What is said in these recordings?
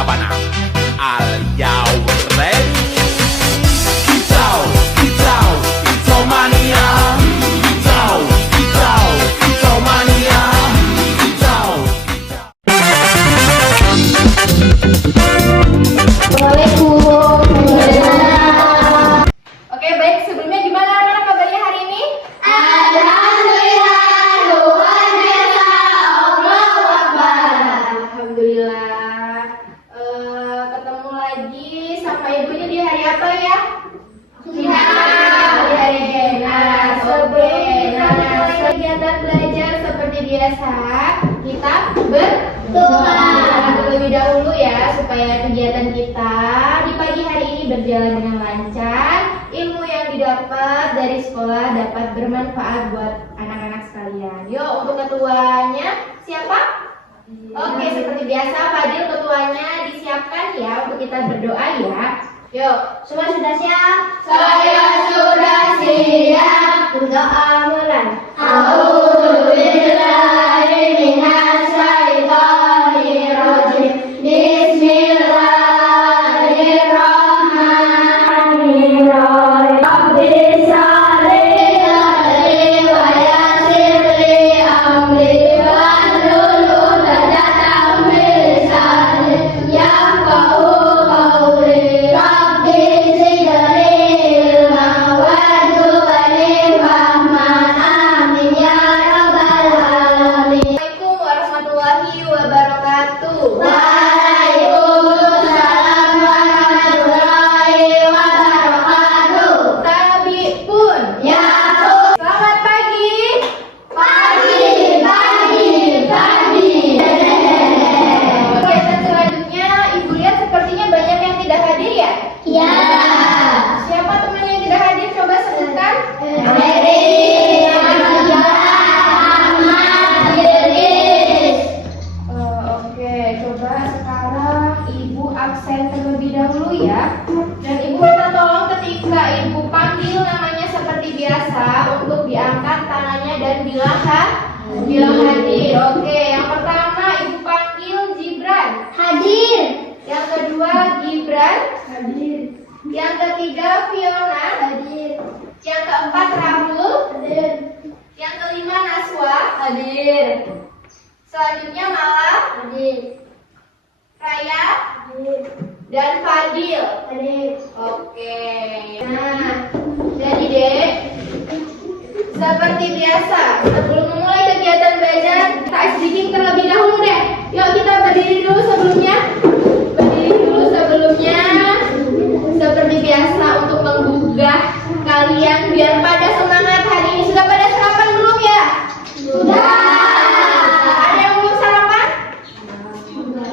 sabana. Are you ready? Kicau, kicau, kicau mania. Kicau, kicau, kicau mania. Kicau, kicau. Assalamualaikum. Oke, baik. Sebelumnya gimana anak-anak kabarnya hari ini? Alhamdulillah, luar biasa, Allahu Akbar. Alhamdulillah. Ketemu lagi sama ibunya di hari apa ya? Di hari Genas. Oke. Nah, kegiatan belajar seperti biasa, kita berdoa terlebih dahulu ya, supaya kegiatan kita di pagi hari ini berjalan dengan lancar. Ilmu yang didapat dari sekolah dapat bermanfaat buat anak-anak sekalian. Yuk, untuk ketuanya siapa? Oke, seperti biasa Fadil ketuanya disiapkan ya untuk kita berdoa ya. Yuk, semua sudah siap? Saya sudah siap. Berdoa mulai. A'udzubillahi minasyaitonir rajim. Bismillahirrahmanirrahim. Rabbi shrah li wa yassir li amri wahlul 'uqdatam min lisani yafqahu qawli. Rabbi zidni ilma warzuqni fahman. Amin ya rabbal alamin. Assalamualaikum warahmatullahi wabarakatuh. Waalaikumsalam warahmatullahi wabarakatuh. Tabi pun. Ya, Selamat pagi. pagi, pagi, pagi. Kegiatan selanjutnya, Ibu lihat sepertinya banyak yang tidak hadir ya? Ya. Siapa teman yang tidak hadir? Coba sebutkan. Heri, Hamzah, Ahmad, Idris. Oke, coba sekarang Ibu absen terlebih dahulu ya. Dan Ibu minta tolong ketika Ibu panggil namanya seperti biasa untuk diangkat tangannya dan bilang hadir. Oke, yang pertama Ibu panggil Gibran. Hadir. Yang kedua Gibran. Hadir. Yang ketiga Fiona. Hadir. Yang keempat Rahul. Hadir. Yang kelima Naswa. Hadir. Selanjutnya Mala, Hadir. Raya, Hadir. dan Fadil. Hadir. Oke. Nah, jadi Dek, seperti biasa, sebelum memulai kegiatan belajar, kita ice breaking terlebih dahulu deh. Yuk kita berdiri dulu sebelumnya. Berdiri dulu sebelumnya. Seperti biasa untuk menggugah kalian biar pada semangat hari ini. Sudah pada sarapan belum ya? Sudah. Ada yang belum sarapan?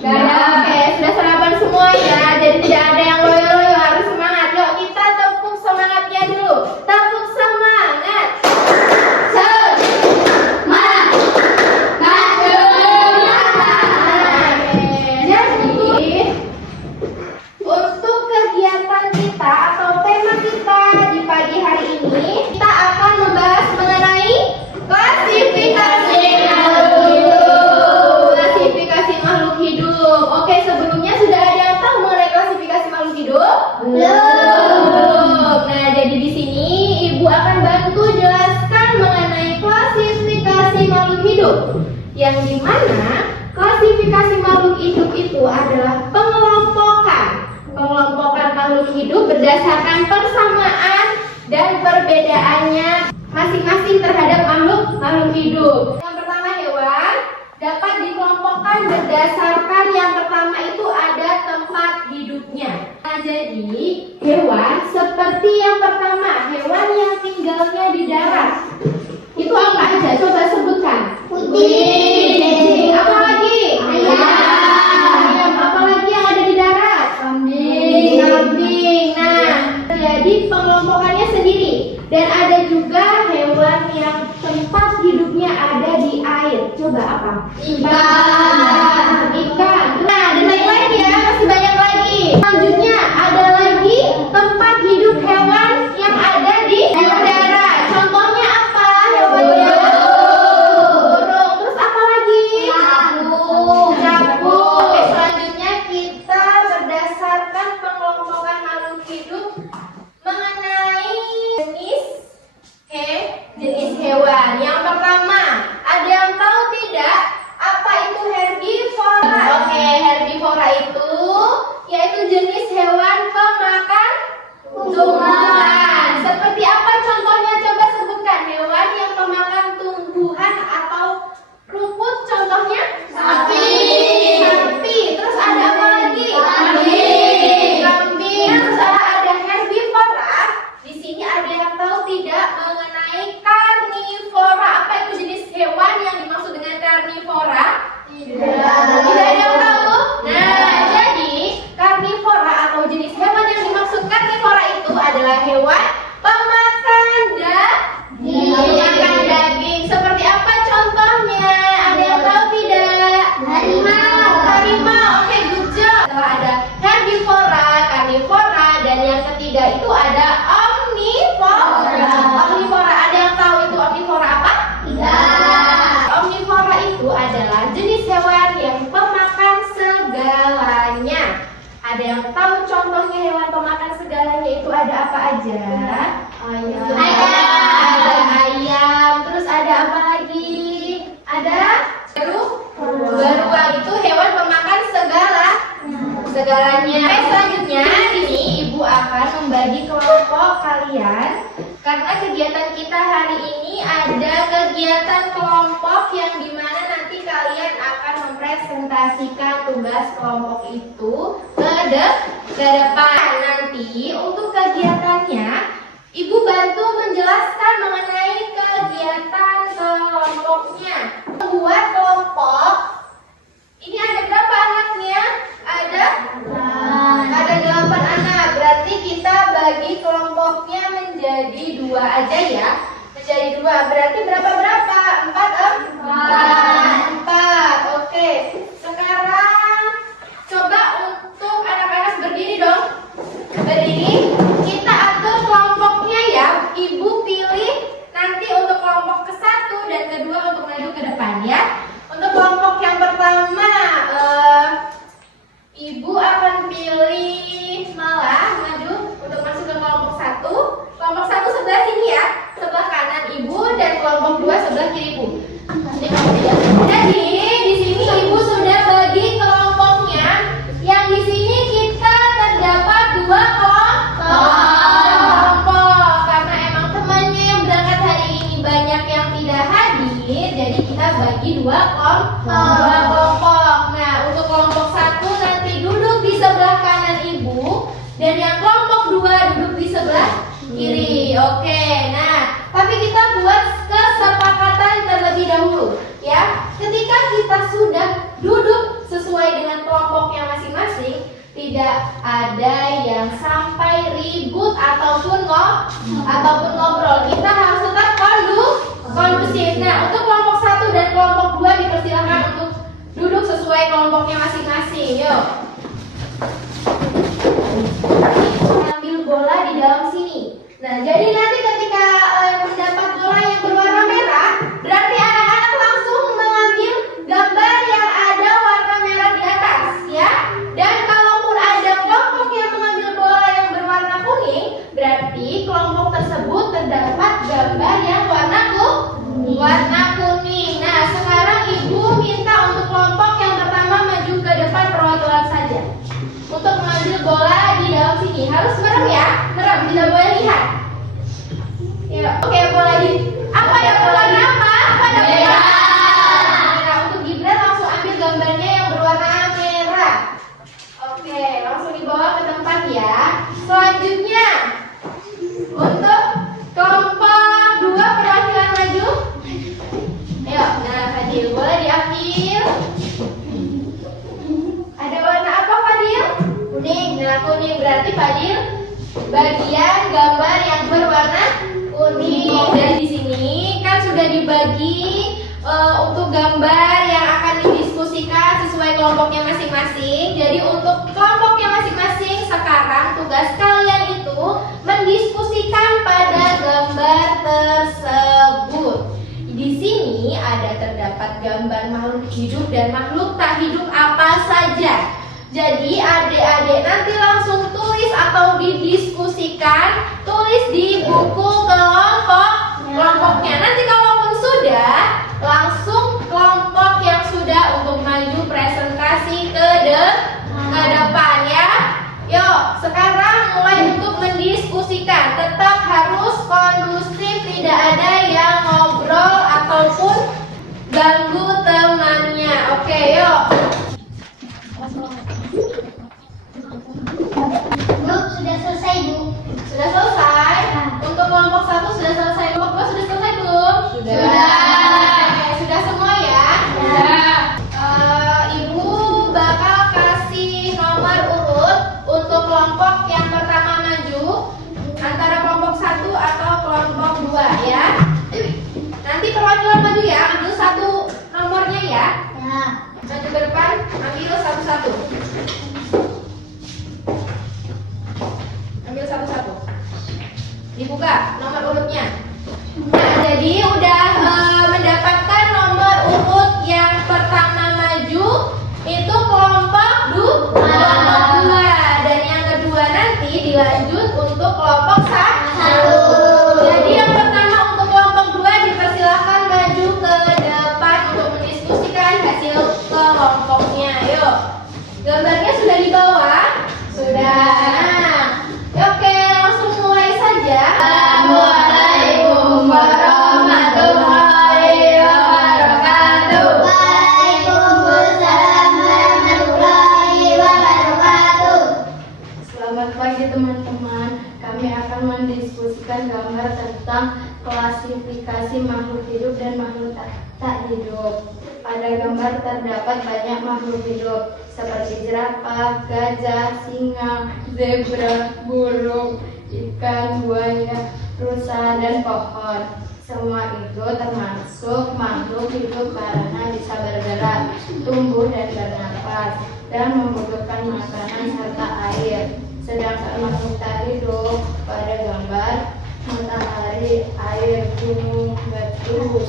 Oke, sudah sarapan semua ya. Jadi tidak ada yang loyo-loyo, harus semangat. Yuk kita tepuk semangatnya dulu. Tepuk semangat. Jadi untuk kegiatan kita atau tema kita di pagi hari ini, kita akan membahas mengenai klasifikasi makhluk hidup. Klasifikasi makhluk hidup. Oke, sebelumnya sudah ada yang tahu mengenai klasifikasi makhluk hidup? Belum. Nah, jadi di sini Ibu akan bantu jelaskan mengenai klasifikasi makhluk hidup. Yang dimana klasifikasi makhluk hidup itu adalah pengelompokan makhluk hidup berdasarkan persamaan dan perbedaannya masing-masing terhadap makhluk hidup. Yang pertama, hewan dapat dikelompokkan berdasarkan yang pertama itu ada tempat hidupnya. Nah, jadi hewan seperti yang pertama, hewan yang tinggalnya di darat. Itu apa aja? Coba sebutkan. Kucing. Apa lagi? Ayam. Apa lagi yang ada di darat? Kambing. Kambing. Nah, jadi pengelompokannya sendiri. Dan ada juga hewan yang tempat hidupnya ada di air. Coba apa? Ikan. Ikan. Nah, dan lain-lain ya, masih banyak lagi. Selanjutnya ada lagi tempat contohnya hewan pemakan segalanya itu ada apa aja? Ayam. Ada ayam, terus ada apa lagi? Ada beruang itu hewan pemakan segalanya. Selanjutnya ini ibu akan membagi kelompok kalian karena kegiatan kita hari ini ada kegiatan kelompok yang dimana nanti kalian akan mempresentasikan tugas kelompok itu ke depan. Nanti untuk kegiatannya ibu bantu menjelaskan mengenai kegiatan kelompoknya. Membuat kelompok ini ada berapa anaknya? Ada 8 anak. Berarti kita bagi kelompoknya menjadi 2 aja ya. Menjadi 2. Berarti berapa? 4. Oke. Sekarang coba untuk anak-anak berdiri dong. Berdiri. Kita atur kelompoknya ya. Ibu pilih nanti untuk kelompok ke-1 dan kedua untuk maju ke depan ya. Untuk kelompok yang pertama, ibu akan pilih malah maju untuk masuk ke kelompok 1. Kelompok 1 sebelah sini ya, sebelah kanan ibu, dan kelompok 2 sebelah kiri ibu. Jadi di sini ibu sudah bagi kelompoknya. Yang di sini kita terdapat 2 kelompok. Karena emang temannya yang berangkat hari ini banyak yang tidak hadir, jadi kita bagi 2 kelompok. Nah, untuk kelompok 1 nanti duduk di sebelah kanan ibu, dan yang kelompok 2 duduk di sebelah kiri. Oke, nah tapi kita buat kesepakatan terlebih dahulu ya. Ketika kita sudah duduk sesuai dengan kelompoknya masing-masing, tidak ada yang sampai ribut ataupun ngobrol. Kita harus tetap kondusif. Nah, untuk kelompok 1 dan kelompok 2 dipersilakan untuk duduk sesuai kelompoknya masing-masing. Yuk. Ambil bola di dalam sini. Nah, jadi nanti ketika mendapat bola yang berwarna merah, berarti anak-anak langsung mengambil gambar yang ada warna merah di atas, ya. Dan kalaupun ada kelompok yang mengambil bola yang berwarna kuning, berarti kelompok tersebut terdapat gambar yang warna kuning. Nah, sekarang ibu minta untuk kelompok yang pertama maju ke depan perwakilan saja. Untuk mengambil bola di dalam sini harus merem ya, tidak boleh lihat. Ya, oke, bola di apa ya, bolanya apa? Merah. Nah, untuk Gibran langsung ambil gambarnya yang berwarna merah. Oke, langsung dibawa ke tempat ya. Selanjutnya untuk kelompok 2 perwakilan maju. Ayo, nah Fadil, boleh diambil. Ada warna apa Fadil? Kuning. Nah, kuning berarti Fadil bagian gambar yang berwarna kuning. Dan di sini kan sudah dibagi untuk gambar yang akan didiskusikan sesuai kelompoknya masing-masing. Jadi untuk kelompoknya masing-masing sekarang tugas kalian itu mendiskusikan pada gambar tersebut. Di sini ada terdapat gambar makhluk hidup dan makhluk tak hidup apa saja. Jadi adik-adik nanti langsung tulis atau didiskusikan, tulis di buku kelompoknya. Nanti kalaupun sudah, langsung kelompok yang sudah untuk maju presentasi ke depan ya. Yuk, sekarang mulai untuk mendiskusikan. Tetap harus kondusif, tidak ada yang ngobrol ataupun ganggu temannya. Oke, yuk. Bu, sudah selesai, Bu. Sudah selesai? Untuk kelompok 1 sudah selesai. Kelompok 2 sudah selesai belum? Sudah. Sudah semua ya? Sudah. Ibu bakal kasih nomor urut untuk kelompok yang pertama maju, antara kelompok 1 atau kelompok 2 ya. Nanti perwakilan maju ya, ambil 1 nomornya ya. Ya. Maju ke depan, ambil satu-satu. Ambil satu-satu. Dibuka nomor urutnya. Nah, jadi udah mendapatkan nomor urut yang pertama maju itu kelompok 2 dan yang kedua Sudah. Oke, langsung mulai saja. Assalamualaikum warahmatullahi wabarakatuh. Waalaikumsalam warahmatullahi wabarakatuh. Selamat pagi teman-teman. Kami akan mendiskusikan gambar tentang klasifikasi makhluk hidup dan makhluk tak hidup. Pada gambar terdapat banyak makhluk hidup seperti jerapah, gajah, singa, zebra, burung, ikan, buaya, rusa, dan pohon. Semua itu termasuk makhluk hidup karena bisa bergerak, tumbuh dan bernapas, dan membutuhkan makanan serta air. Sedangkan makhluk tak hidup pada gambar matahari, air, gunung, batu.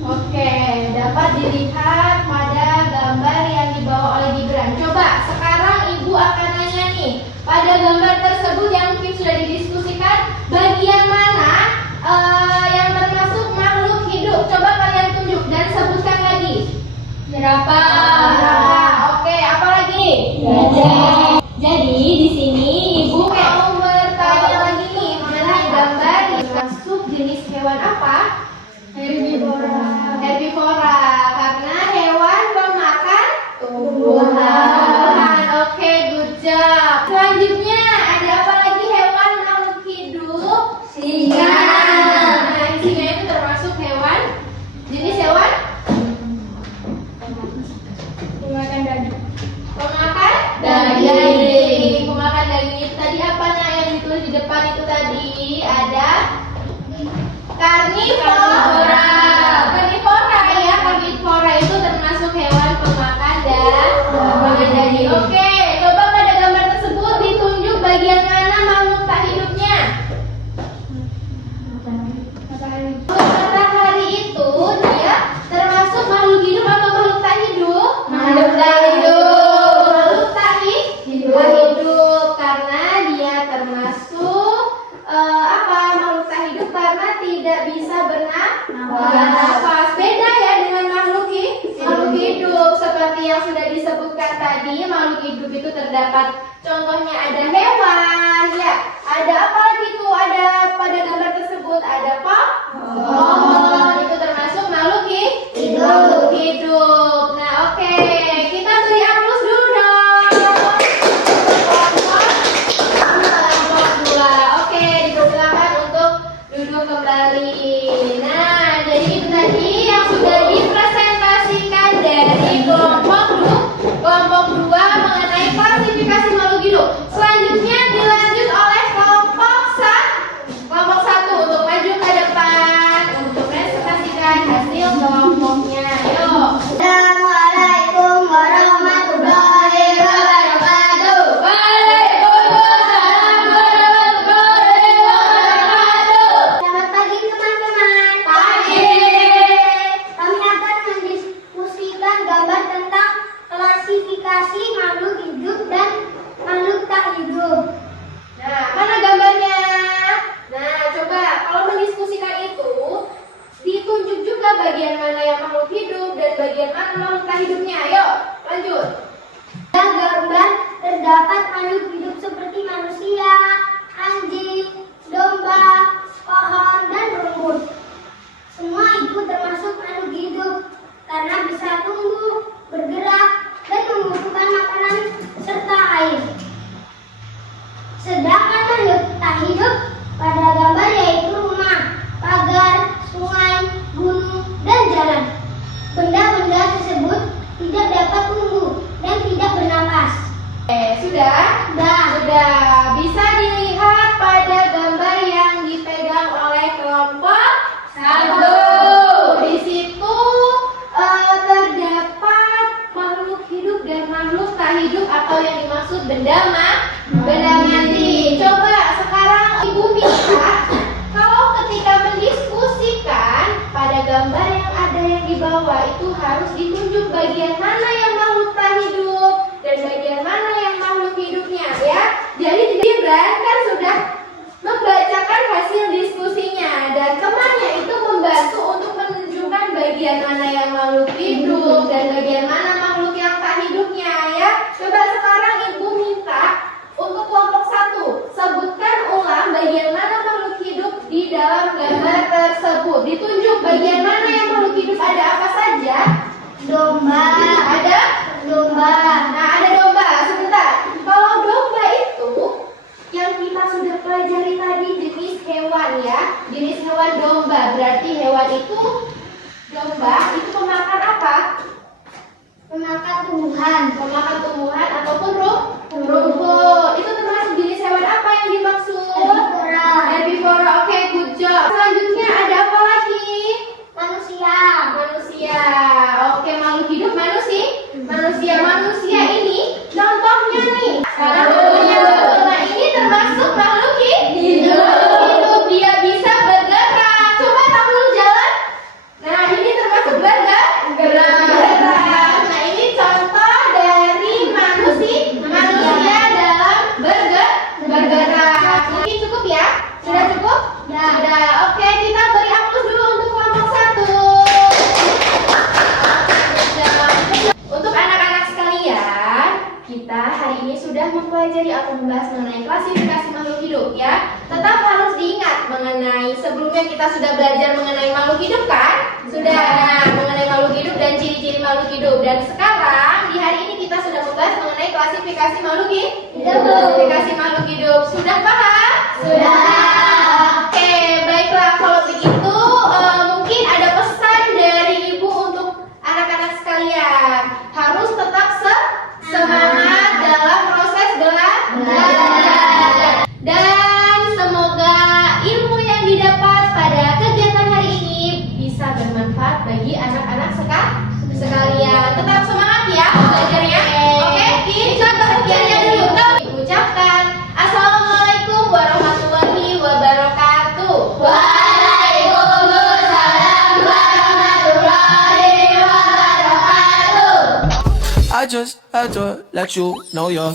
Oke, dapat dilihat pada gambar yang dibawa oleh Gibran. Coba sekarang Ibu akan nanya nih, pada gambar tersebut yang mungkin sudah didiskusikan, bagian mana yang termasuk makhluk hidup? Coba kalian tunjuk dan sebutkan lagi. Jerapah. Oke, apa lagi? Gajah. Jadi di sini Ibu mau bertanya lagi nih mengenai gambar yang masuk jenis hewan apa? Herbivora. Herbivora, karena hewan pemakan tumbuhan. Oke, good job. Selanjutnya ada apa lagi hewan makhluk hidup? Singa. Nah, singa itu termasuk hewan. Jenis hewan? Pemakan daging. Pemakan Daging. Pemakan daging itu tadi apa yang ditulis di depan itu tadi? Ada karnivora. Karnivora ya, karnivora itu termasuk hewan pemakan daging. Oke, coba pada gambar tersebut ditunjuk bagian mana makhluk tak hidupnya. Matahari itu dia termasuk makhluk hidup atau makhluk tak hidup? Makhluk tak hidup. Makhluk tak hidup karena dia termasuk makhluk tak hidup karena tidak bisa bernafas. Beda ya dengan makhluk hidup seperti yang sudah disebutkan tadi. Makhluk hidup itu terdapat contohnya ada hewan ya. Ada apa lagi tuh? Ada pada gambar tersebut ada pohon. Itu termasuk makhluk hidup. Nah, oke. Kita beri aplaus dulu dong. Kelompok dua. Oke, dipersilakan untuk duduk kembali. Nah, jadi itu tadi yang sudah dipresentasikan dari kelompok dua mengenai klasifikasi makhluk hidup. Selanjutnya dilanjut oleh kelompok satu untuk maju ke depan untuk presentasikan hasil kelompoknya. Yuk. Assalamualaikum warahmatullahi wabarakatuh. Waalaikumsalam warahmatullahi wabarakatuh. Selamat pagi teman-teman. Pagi. Kami akan mendiskusikan gambar tentang klasifikasi makhluk hidup dan makhluk tak hidup. Nah, mana gambarnya? Nah, coba kalau mendiskusikan itu ditunjuk juga bagian mana yang makhluk hidup dan bagian mana makhluk tak hidupnya. Ayo, lanjut. Pada gambar terdapat makhluk hidup seperti manusia, anjing, domba, pohon, dan rumput. Semua itu termasuk makhluk hidup karena bisa tumbuh, bergerak, dan membutuhkan makanan serta air. Sedangkan makhluk tak hidup pada gambar yaitu rumah, pagar, sungai, gunung, dan jalan. Benda-benda tersebut tidak dapat tumbuh dan tidak bernapas. Sudah? Sudah. Bisa dilihat pada gambar yang dipegang oleh kelompok satu. Di situ terdapat makhluk hidup dan makhluk tak hidup atau yang dimaksud benda mati. Coba sekarang Ibu minta kalau ketika mendiskusikan pada gambar yang ada yang di bawah itu harus ditunjuk bagian mana yang makhluk tak hidup dan bagian mana yang makhluk hidupnya ya. Jadi Gibran kan sudah membacakan hasil diskusinya dan temannya itu membantu untuk menunjukkan bagian mana yang makhluk hidup dan bagian mana makhluk yang tak hidupnya ya. Coba sekarang Ibu minta kita hari ini sudah mempelajari atau membahas mengenai klasifikasi makhluk hidup ya. Tetap harus diingat mengenai sebelumnya kita sudah belajar mengenai makhluk hidup kan? Sudah mengenai makhluk hidup dan ciri-ciri makhluk hidup. Dan sekarang di hari ini kita sudah membahas mengenai klasifikasi makhluk hidup. Klasifikasi makhluk hidup. Sudah paham? Sudah. Oke, baiklah kalau begitu mungkin ada pesan dari Ibu untuk anak-anak sekalian. Harus tetap semangat dalam proses belajar. Dan semoga ilmu yang didapat pada kegiatan hari ini bisa bermanfaat bagi anak-anak sekalian. Tetap semangat ya belajarnya. Oke, kita belajarnya dulu. Ucapkan Assalamualaikum warahmatullahi wabarakatuh. Waalaikumsalam warahmatullahi wabarakatuh. I just had to let you know you're